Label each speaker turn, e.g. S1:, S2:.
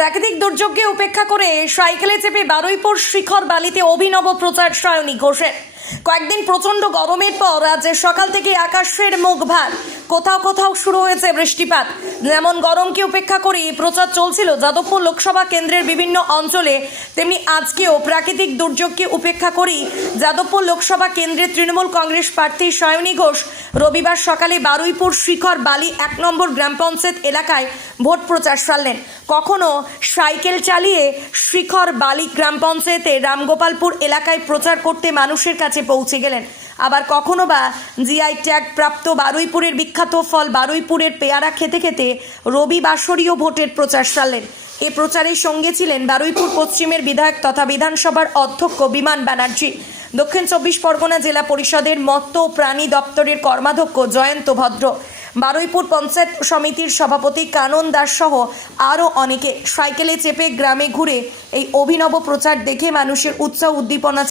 S1: প্রাকৃতিক দুর্যোগকে উপেক্ষা করে সাইকেলে চেপে বারুইপুর শিখর বালিতে অভিনব প্রচার সায়নী ঘোষের। কয়েকদিন প্রচণ্ড গরমের পর আজ সকাল থেকে আকাশের মুখ ভার। কোথাও কোথাও শুরু হয়েছে বৃষ্টিপাত। যেমন গরমকে উপেক্ষা করে প্রচার চলছিল। যাদবপুর লোকসভা কেন্দ্রের বিভিন্ন অঞ্চলে তেমনি আজকেও প্রাকৃতিক দুর্যোগকে উপেক্ষা করেই যাদবপুর লোকসভা কেন্দ্রের তৃণমূল কংগ্রেস প্রার্থী সায়নী ঘোষ রবিবার সকালে বারুইপুর শিখর বালি এক নম্বর গ্রাম পঞ্চায়েত এলাকায় ভোট প্রচার সারলেন। কখনো সাইকেল চালিয়ে শিখর বালি গ্রাম পঞ্চায়েতে রামগোপালপুর এলাকায় প্রচার করতে মানুষের কাছে পৌঁছে গেলেন। আবার কখনো বা জিআই ট্যাগ প্রাপ্ত বারুইপুরের বিখ্যাত ফল বারুইপুরের পেয়ারা খেতে খেতে রবি বাসরীয় ভোটের প্রচার চালেন এ প্রচারের সঙ্গে ছিলেন বারুইপুর পশ্চিমের বিধায়ক তথা বিধানসভার অধ্যক্ষ বিমান ব্যানার্জি। দক্ষিণ চব্বিশ পরগনা জেলা পরিষদের ও প্রাণী দপ্তরের কর্মাধ্যক্ষ জয়ন্ত ভদ্র। বারুইপুর পঞ্চায়েত সমিতির সভাপতি কানন দাস সহ আরও অনেকে। সাইকেলে চেপে গ্রামে ঘুরে এই অভিনব প্রচার দেখে মানুষের উৎসাহ উদ্দীপনা